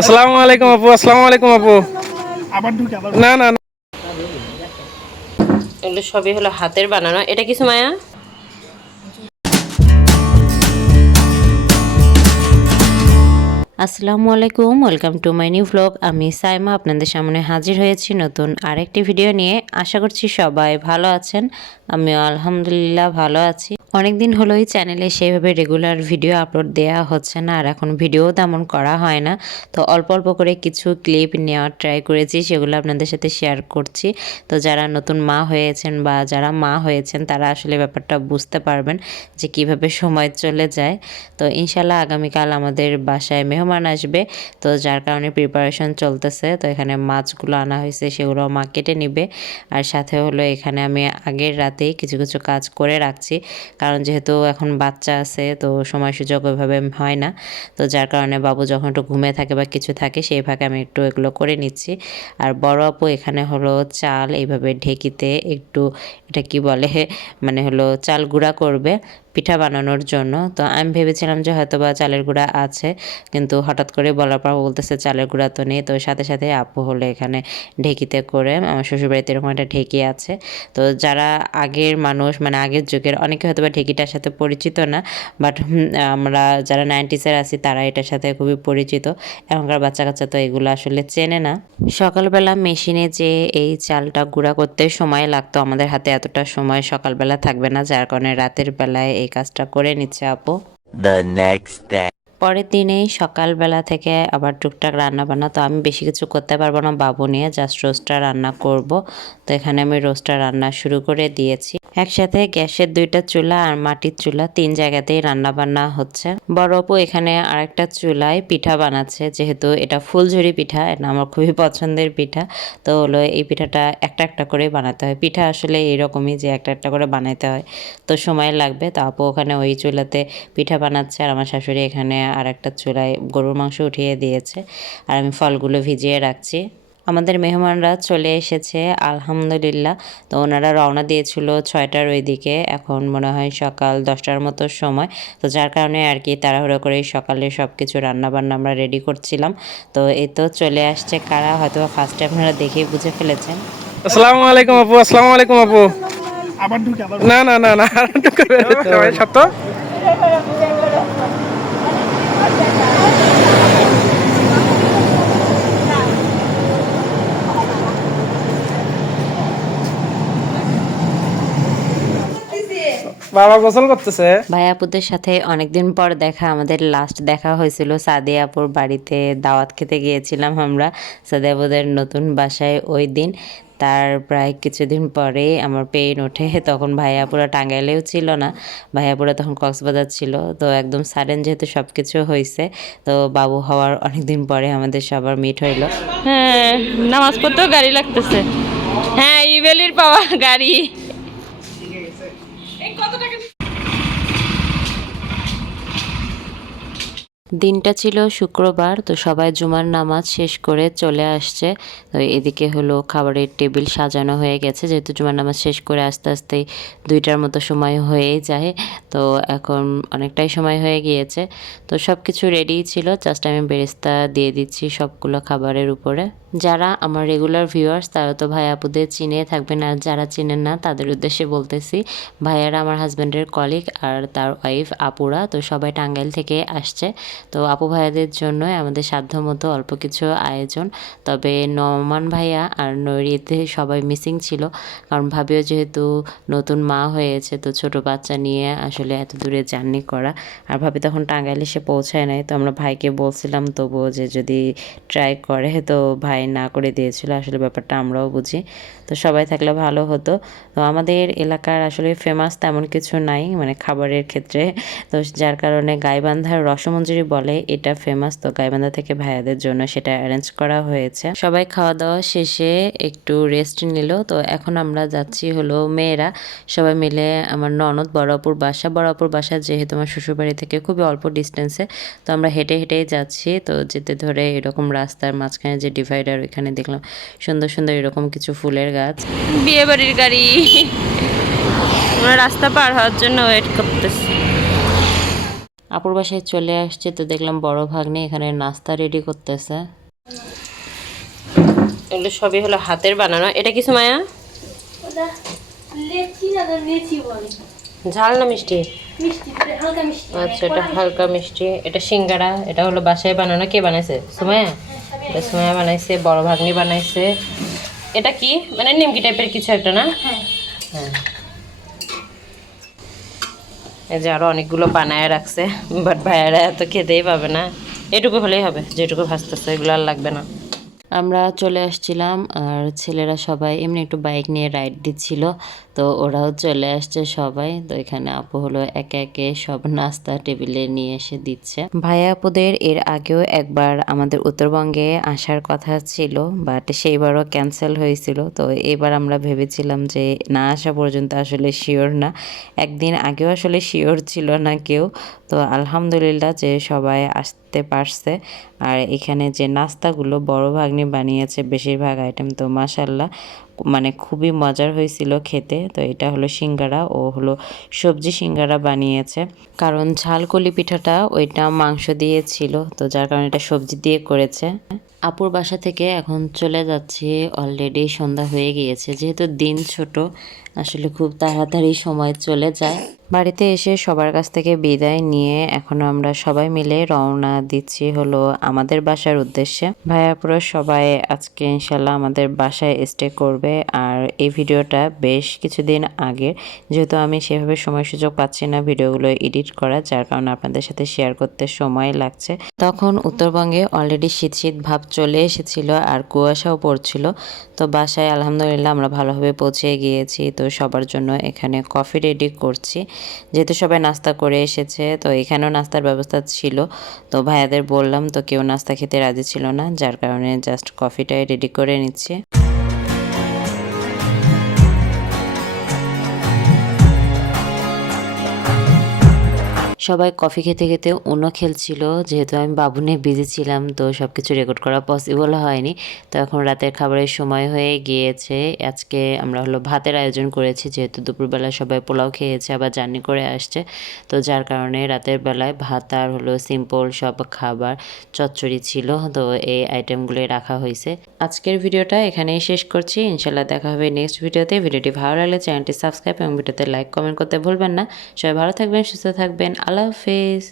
আসসালামু আলাইকুম আপু আসসালামু আলাইকুম আপু। আবার ঢুকে আবার না না না। এগুলো সবই হলো হাতের বানানো। এটা কিছু মায়া আসসালামু আলাইকুম welcome to my new vlog আমি সাইমা আপনাদের সামনে হাজির হয়েছি নতুন আরেকটি ভিডিও নিয়ে। আশা করছি সবাই ভালো আছেন। আমিও আলহামদুলিল্লাহ ভালো আছি। অনেক দিন হলো এই চ্যানেলে সেভাবে রেগুলার ভিডিও আপলোড দেওয়া হচ্ছে না, আর এখন ভিডিও তেমন করা হয় না। তো অল্প অল্প করে কিছু ক্লিপ নেওয়ার ট্রাই করেছি, সেগুলো আপনাদের সাথে শেয়ার করছি। তো যারা নতুন মা হয়েছেন বা যারা মা হয়েছেন, তারা আসলে ব্যাপারটা বুঝতে পারবেন যে কীভাবে সময় চলে যায়। তো ইনশাল্লাহ আগামীকাল আমাদের বাসায় মেহমান আসবে। তো যার কারণে প্রিপারেশন চলতেছে। তো এখানে মাছগুলো আনা হয়েছে, সেগুলো মা কেটে নিবে। আর সাথে হলো এখানে আমি আগের রাতেই কিছু কিছু কাজ করে রাখছি। কারণ যেহেতু এখন বাচ্চা আছে, তো সময় সুযোগ ওইভাবে হয় না। তো যার কারণে বাবু যখন একটু ঘুমে থাকে বা কিছু থাকে, সেই ভাগে আমি একটু এগুলো করে নিচ্ছি। আর বড় আপু এখানে হলো চাল এইভাবে ঢেকিতে একটু, এটা কি বলে? মানে হলো চাল গুঁড়া করবে। পিঠা বানানোর জন্য। তো আমি ভেবেছিলাম যে হয়তো বা চালের গুঁড়া আছে, কিন্তু হঠাৎ করে বলার পর বলতেছে, চালের গুঁড়া তো নেই। তো সাথে সাথে আপু হলো এখানে ঢেকিতে করে, আমার শ্বশুরবাড়িতে এরকম একটা ঢেকি আছে। তো যারা আগের মানুষ মানে আগের যুগের, অনেকে হয়তো বা ঢেকিটার সাথে পরিচিত না, বাট আমরা যারা নাইনটিসের আছি, তারা এটার সাথে খুবই পরিচিত। এখনকার বাচ্চা কাচ্চা তো এগুলো আসলে চেনে না। সকালবেলা মেশিনে যে এই চালটা গুঁড়া করতে সময় লাগতো, আমাদের হাতে এতটা সময় সকালবেলা থাকবে না, যার কারণে রাতের বেলায় এই কাজটা করে নিচ্ছে আপু। পরের দিনেই সকালবেলা থেকে আবার টুকটাক রান্না বান্না তো আমি বেশি কিছু করতে পারব না বাবু নিয়ে জাস্ট রোস্টার রান্না করব। তো এখানে আমি রোস্টার রান্না শুরু করে দিয়েছি। একসাথে গ্যাসের দুইটা চুলা আর মাটির চুলা তিন জায়গাতেই রান্না বান্না হচ্ছে। বড় অপু এখানে আরেকটা চুলায় পিঠা বানাচ্ছে, যেহেতু এটা ফুলঝুরি পিঠা, এটা আমার খুবই পছন্দের পিঠা। তো হলো এই পিঠাটা একটা একটা করে বানাতে হয়। পিঠা আসলে এরকমই যে একটা একটা করে বানাতে হয়। তো সময় লাগবে, তো আপু ওখানে ওই চুলাতে পিঠা বানাচ্ছে আর আমার শাশুড়ি এখানে আর একটা চুলায় গরুর মাংস উঠিয়ে দিয়েছে। আর আমি ফলগুলো ভিজিয়ে রাখছি। আমাদের মেহমানরা চলে এসেছে আলহামদুলিল্লাহ। তো ওনারা রওনা দিয়েছিল ছয়টার ওই দিকে এখন মনে হয় সকাল দশটার মতো সময়। তো যার কারণে আর কি তাড়াহুড়ো করে সকালে সব কিছু রান্নাবান্না আমরা রেডি করছিলাম। তো এই তো চলে আসছে কারা হয়তো ফার্স্টে আপনারা দেখেই বুঝে ফেলেছেন। আসসালামু আলাইকুম আপু আসসালামু আলাইকুম আপু। আবার ঢুকে আবার না না না না সত্য? বাবা গোসল করতেছে? ভাই আপুদের সাথে অনেকদিন পর দেখা আমাদের লাস্ট দেখা হয়েছিল সাদিয়া আপুর বাড়িতে দাওয়াত খেতে গিয়েছিলাম আমরা। সাদে আপুদের নতুন বাসায় ওই দিন তার প্রায় কিছুদিন পরে আমার পেইন ওঠে। তখন ভাইয়াপুরা টাঙ্গাইলেও ছিল না ভাইয়াপুরা তখন কক্সবাজার ছিল। তো একদম সাডেন যেহেতু সব কিছু হয়েছে তো বাবু হওয়ার অনেক দিন পরে আমাদের সবার মিট হইল। হ্যাঁ নামাজ পড়তেও গাড়ি লাগতেছে। হ্যাঁ ইভেলির পাওয়া গাড়ি। দিনটা ছিল শুক্রবার, তো সবাই জুমার নামাজ শেষ করে চলে আসছে। তো এদিকে হলো খাবারের টেবিল সাজানো হয়ে গেছে, যেহেতু জুমার নামাজ শেষ করে আস্তে আস্তে দুইটার মতো সময় হয়েই যায়, তো এখন অনেকটাই সময় হয়ে গিয়েছে। তো সব কিছু রেডিই ছিল জাস্ট আমি বেরেস্তা দিয়ে দিচ্ছি সবগুলো খাবারের উপরে। যারা আমার রেগুলার ভিউয়ার্স তারা তো ভাই আপুদের চিনে থাকবেন আর যারা চিনেন না, তাদের উদ্দেশ্যে বলতেছি, ভাইয়ারা আমার হাজব্যান্ডের কলিগ আর তার ওয়াইফ আপুরা, তো সবাই টাঙ্গাইল থেকে আসছে। তো আপু ভাইয়াদের জন্য আমাদের সাধ্য মতো অল্প কিছু আয়োজন। তবে নমান ভাইয়া আর নৈরিতে সবাই মিসিং ছিল, কারণ ভাবিও যেহেতু নতুন মা হয়েছে, তো ছোট বাচ্চা নিয়ে আসলে এত দূরে জার্নি করা। আর ভাবি তখন টাঙ্গাইল এসে পৌঁছায় নাই, তো আমরা ভাইকে বলছিলাম, তবুও যে যদি ট্রাই করে, তো ভাই না করে দিয়েছিল, আসলে ব্যাপারটা আমরাও বুঝি। তো সবাই থাকলে ভালো হতো। তো আমাদের এলাকার আসলে ফেমাস তেমন কিছু নাই মানে খাবারের ক্ষেত্রে। তো যার কারণে গাইবান্ধার রসমঞ্জুরি বলে, এটা ফেমাস তো গাইবান্ধা থেকে ভাইয়াদের জন্য সেটা অ্যারেঞ্জ করা হয়েছে। সবাই খাওয়া দাওয়া শেষে একটু রেস্ট নিল। তো এখন আমরা যাচ্ছি হলো মেয়েরা। সবাই মিলে আমার ননদ বড়পুর বাসা। বড়পুর বাসা যেহেতু আমার শ্বশুরবাড়ি থেকে খুবই অল্প ডিস্টেন্সে তো আমরা হেঁটে হেঁটেই যাচ্ছি। তো যেতে ধরে এরকম রাস্তার মাঝখানে যে ডিভাইডার ওইখানে দেখলাম সুন্দর সুন্দর এরকম কিছু ফুলের গাছ। বিয়ে বাড়ির গাড়ি। আমরা রাস্তা পার হওয়ার জন্য ওয়েট করতেছি। আপুর বাসায় চলে আসছে তো দেখলাম বড় ভাগ্নে এখানে নাস্তা রেডি করতেছে। এগুলো সবই হলো হাতের বানানো। এটা কিছু মায়া ঝাল না মিষ্টি? মিষ্টি মিষ্টি। আচ্ছা এটা হালকা মিষ্টি। এটা সিঙ্গারা এটা হলো বাসায় বানানো। কে বানাইছে? সুমায়া? এটা বানাইছে বড় ভাগ্নি বানাইছে। এটা কি? মানে নিমকি টাইপের কিছু একটা না? হ্যাঁ। হ্যাঁ। এই যে আরও অনেকগুলো বানায় রাখছে বাট ভাইয়ারা এত খেতেই পাবে না। এটুকু হলেই হবে যেটুকু ভাজতেছে এগুলো আর লাগবে না। আমরা চলে আসছিলাম আর ছেলেরা সবাই এমনি একটু বাইক নিয়ে রাইড দিচ্ছিল, তো ওরাও চলে আসছে সবাই। তো এখানে আপু হলো একে একে সব নাস্তা টেবিলে নিয়ে এসে দিচ্ছে। ভাইয়া আপুদের এর আগেও একবার আমাদের উত্তরবঙ্গে আসার কথা ছিল বাট সেইবারও ক্যান্সেল হয়েছিল। তো এবার আমরা ভেবেছিলাম যে না আসা পর্যন্ত আসলে শিওর না। একদিন আগেও আসলে শিওর ছিল না কেউ। তো আলহামদুলিল্লাহ যে সবাই আসতে পারছে। আর এখানে যে নাস্তাগুলো বড় ভাগ্নি বানিয়েছে, বেশিরভাগ আইটেম তো মাসাল্লাহ মানে খুবই মজার হয়েছিল খেতে। তো এটা হলো সিঙ্গারা, ও হলো সবজি সিঙ্গারা বানিয়েছে। কারণ ঝালকলি পিঠাটা ওইটা মাংস দিয়ে ছিল তো যার কারণে এটা সবজি দিয়ে করেছে। আপুর বাসা থেকে এখন চলে যাচ্ছি অলরেডি সন্ধ্যা হয়ে গিয়েছে। যেহেতু দিন ছোট, আসলে খুব তাড়াতাড়ি সময় চলে যায়। বাড়িতে এসে সবার কাছ থেকে বিদায় নিয়ে এখন আমরা সবাই মিলে রওনা দিচ্ছি হলো আমাদের বাসার উদ্দেশ্যে। ভাইয়াপুরা সবাই আজকে ইনশাল্লাহ আমাদের বাসায় স্টে করবে। আর এই ভিডিওটা বেশ কিছুদিন আগে, যেহেতু আমি সেভাবে সময় সুযোগ পাচ্ছি না ভিডিওগুলো এডিট করা, যার কারণে আপনাদের সাথে শেয়ার করতে সময় লাগছে। তখন উত্তরবঙ্গে অলরেডি শীত শীত ভাব চলে এসেছিল আর কুয়াশাও পড়ছিল। তো বাসায় আলহামদুলিল্লাহ আমরা ভালোভাবে পৌঁছে গিয়েছি। তো সবার জন্য এখানে কফি রেডি করছি। যেহেতু সবাই নাস্তা করে এসেছে, তো এখানেও নাস্তার ব্যবস্থা ছিল। তো ভাইয়াদের বললাম, তো কেউ নাস্তা খেতে রাজি ছিল না, যার কারণে জাস্ট কফিটাই রেডি করে নিচ্ছি। সবাই কফি খেতে খেতে উনো খেলছিল যেহেতু আমি বাবু নিয়ে বিজি ছিলাম, তো সব কিছু রেকর্ড করা পসিবল হয়নি। তো এখন রাতের খাবারের সময় হয়ে গিয়েছে। আজকে আমরা হলো ভাতের আয়োজন করেছি, যেহেতু দুপুরবেলা সবাই পোলাও খেয়েছে, আবার জার্নি করে আসছে। তো যার কারণে রাতের বেলায় ভাত আর হলো সিম্পল সব খাবার চচ্চড়ি ছিল। তো এই আইটেমগুলোই রাখা হয়েছে। আজকের ভিডিওটা এখানেই শেষ করছি। ইনশাল্লাহ দেখা হবে নেক্সট ভিডিওতে। ভিডিওটি ভালো লাগলে চ্যানেলটি সাবস্ক্রাইব এবং ভিডিওতে লাইক কমেন্ট করতে ভুলবেন না। সবাই ভালো থাকবেন, সুস্থ থাকবেন। আল্লাহ হাফেজ